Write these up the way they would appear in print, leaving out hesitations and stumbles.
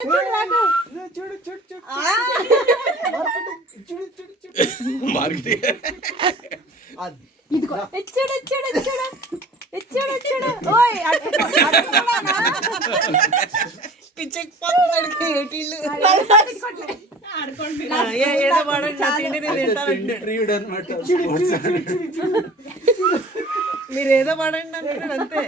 చూడు చూడు చూడు మార్కెట్ ఇదిగో ఎచ్చాడు ఓయ్ పిచ్చెక్ పోతున్నాడు కేటీలు ఏదో ట్రీడ్ అన్నమాట మీరు ఏదో పడండి అంటున్నారు అంతే.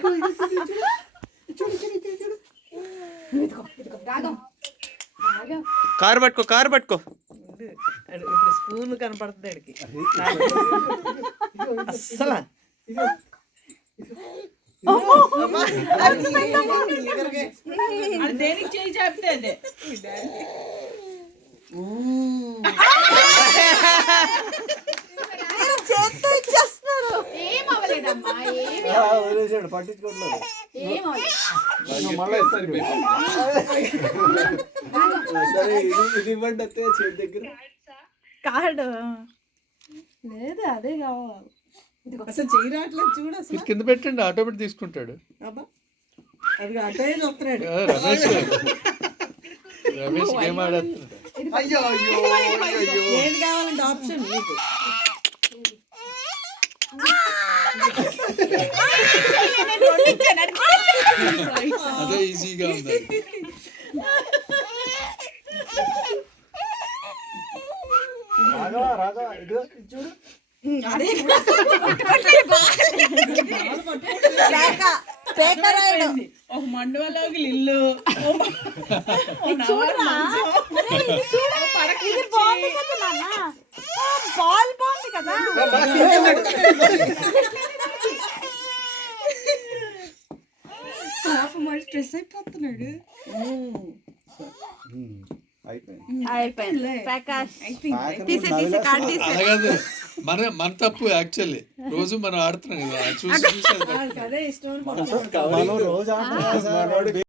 కారు పట్టుకో ఇప్పుడు స్పూన్ కనపడుతుంది అడికి అస్సలు దేనికి చేయి చెప్తే అదే చేత్తో ఇచ్చేస్తున్నారు. ఏం అవ్వలేదమ్మా వదిలేసాడు పట్టించుకోవట్లేదు ఏం అవ్వలేదు మళ్ళీ ఇస్తారు సరే ఇది ఇవ్వండి అంతే చేతి దగ్గర కార్డు లేదు అదే కావాలి. అసలు చెయ్యి రావట్లేదు చూడు అసలు. మీరు కింద పెట్టండి ఆటోమేటిక్ తీసుకుంటాడు. అబ్బా అది అటే వస్తున్నాడు. రమేష్ గేమ్ ఆడేస్తున్నాడు. అయ్యో అయ్యో అయ్యో ఏది కావాలంటే ఆప్షన్ మీకు. అదే ఈజీగా ఉంది. రాగా ఇదిగో చూడు ఒక మండువలోకి ఇల్లు బాల్ బాగుంది కదా స్ట్రెస్ అయిపోతున్నాడు. అయిపోయింది ప్రకాష్ అలాగే మన తప్పు యాక్చువల్లీ. రోజు మనం ఆడుతున్నాం కదా, చూసి అదే ఇష్టం. రోజు